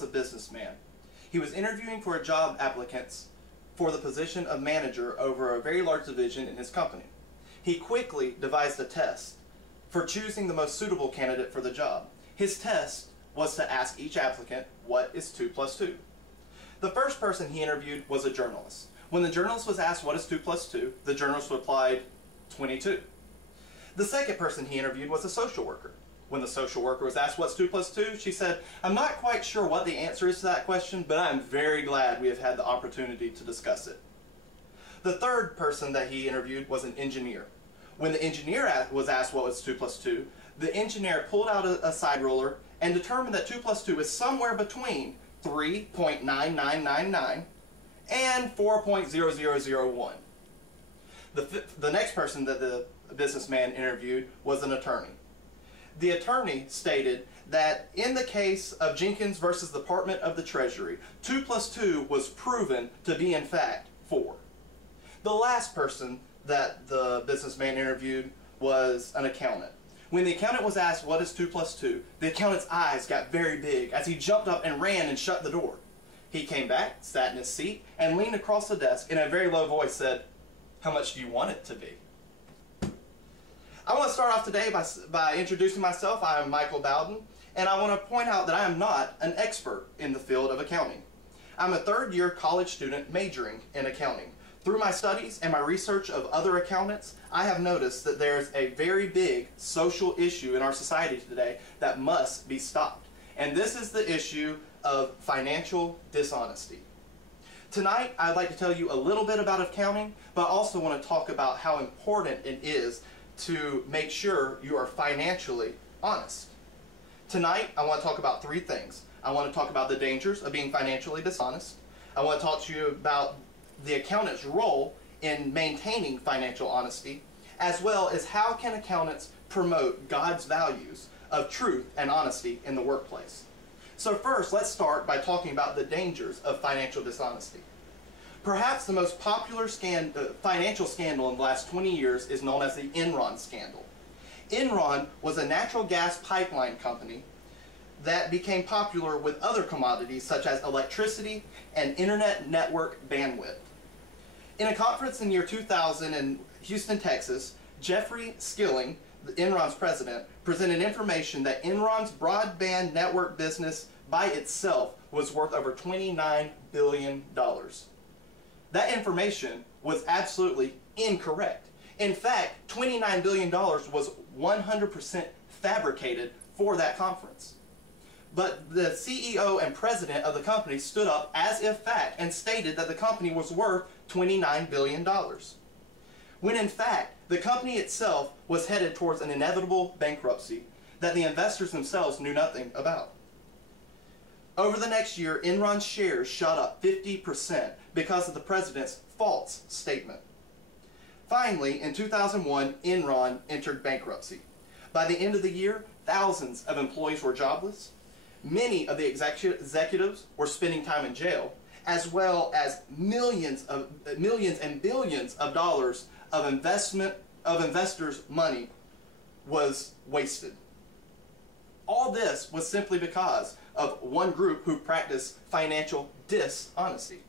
was a businessman. He was interviewing for a job applicants for the position of manager over a very large division in his company. He quickly devised a test for choosing the most suitable candidate for the job. His test was to ask each applicant, what is 2 plus 2? The first person he interviewed was a journalist. When the journalist was asked what is 2 plus 2, the journalist replied, 22. The second person he interviewed was a social worker. When the social worker was asked what's 2 plus 2, she said, I'm not quite sure what the answer is to that question, but I'm very glad we have had the opportunity to discuss it. The third person that he interviewed was an engineer. When the engineer was asked what was 2 plus 2, the engineer pulled out a side ruler and determined that 2 plus 2 is somewhere between 3.9999 and 4.0001. The next person that the businessman interviewed was an attorney. The attorney stated that in the case of Jenkins versus the Department of the Treasury, 2 plus 2 was proven to be in fact 4. The last person that the businessman interviewed was an accountant. When the accountant was asked what is 2 plus 2, the accountant's eyes got very big as he jumped up and ran and shut the door. He came back, sat in his seat, and leaned across the desk in a very low voice said, how much do you want it to be? I want to start off today by introducing myself. I am Michael Bowden, and I want to point out that I am not an expert in the field of accounting. I'm a third-year college student majoring in accounting. Through my studies and my research of other accountants, I have noticed that there's a very big social issue in our society today that must be stopped. And this is the issue of financial dishonesty. Tonight, I'd like to tell you a little bit about accounting, but I also want to talk about how important it is to make sure you are financially honest. Tonight, I want to talk about 3 things. I want to talk about the dangers of being financially dishonest. I want to talk to you about the accountant's role in maintaining financial honesty, as well as how can accountants promote God's values of truth and honesty in the workplace. So first, let's start by talking about the dangers of financial dishonesty. Perhaps the most popular financial scandal in the last 20 years is known as the Enron scandal. Enron was a natural gas pipeline company that became popular with other commodities such as electricity and internet network bandwidth. In a conference in the year 2000 in Houston, Texas, Jeffrey Skilling, Enron's president, presented information that Enron's broadband network business by itself was worth over $29 billion. That information was absolutely incorrect. In fact, $29 billion was 100% fabricated for that conference. But the CEO and president of the company stood up as if fact and stated that the company was worth $29 billion. When in fact, the company itself was headed towards an inevitable bankruptcy that the investors themselves knew nothing about. Over the next year, Enron's shares shot up 50% because of the president's false statement. Finally, in 2001, Enron entered bankruptcy. By the end of the year, thousands of employees were jobless. Many of the executives were spending time in jail, as well as millions and billions of dollars of investors' money was wasted. All this was simply because of one group who practiced financial dishonesty.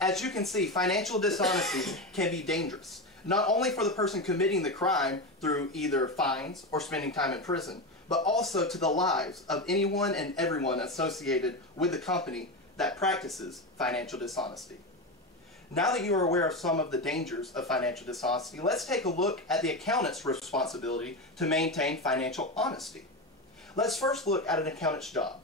As you can see, financial dishonesty can be dangerous, not only for the person committing the crime through either fines or spending time in prison, but also to the lives of anyone and everyone associated with the company that practices financial dishonesty. Now that you are aware of some of the dangers of financial dishonesty, let's take a look at the accountant's responsibility to maintain financial honesty. Let's first look at an accountant's job.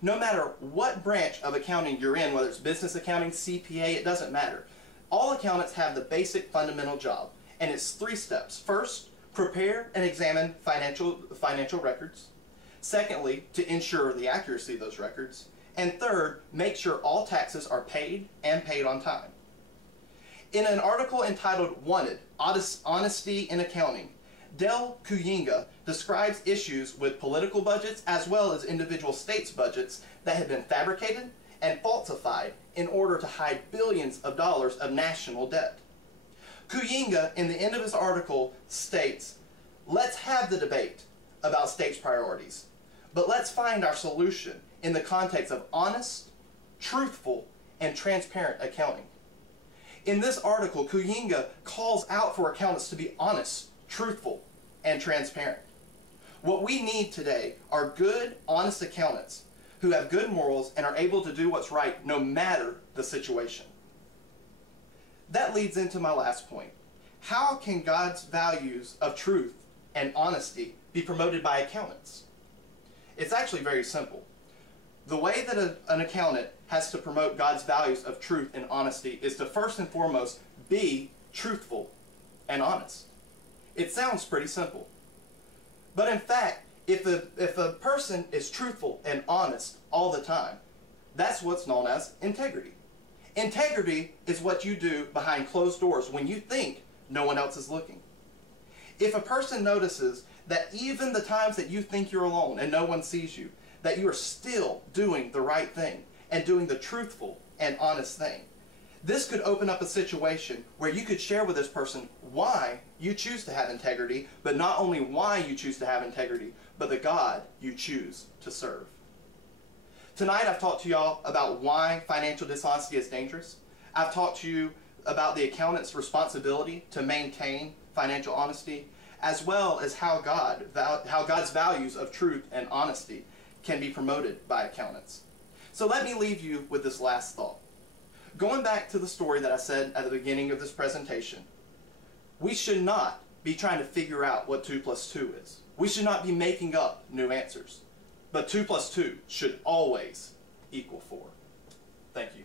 No matter what branch of accounting you're in, whether it's business accounting, CPA, it doesn't matter. All accountants have the basic fundamental job, and it's 3 steps. First, prepare and examine financial records. Secondly, to ensure the accuracy of those records. And third, make sure all taxes are paid and paid on time. In an article entitled Wanted, Honesty in Accounting, Del Kuyinga describes issues with political budgets as well as individual states' budgets that have been fabricated and falsified in order to hide billions of dollars of national debt. Kuyinga, in the end of his article, states, let's have the debate about states' priorities, but let's find our solution in the context of honest, truthful, and transparent accounting. In this article, Kuyinga calls out for accountants to be honest, truthful, and transparent. What we need today are good, honest accountants who have good morals and are able to do what's right no matter the situation. That leads into my last point. How can God's values of truth and honesty be promoted by accountants? It's actually very simple. The way that an accountant has to promote God's values of truth and honesty is to first and foremost be truthful and honest. It sounds pretty simple. But in fact, if a person is truthful and honest all the time, that's what's known as integrity. Integrity is what you do behind closed doors when you think no one else is looking. If a person notices that even the times that you think you're alone and no one sees you, that you are still doing the right thing and doing the truthful and honest thing, this could open up a situation where you could share with this person why you choose to have integrity, but not only why you choose to have integrity, but the God you choose to serve. Tonight I've talked to y'all about why financial dishonesty is dangerous. I've talked to you about the accountant's responsibility to maintain financial honesty, as well as how God's values of truth and honesty can be promoted by accountants. So let me leave you with this last thought. Going back to the story that I said at the beginning of this presentation, we should not be trying to figure out what 2 plus 2 is. We should not be making up new answers. But 2 plus 2 should always equal 4. Thank you.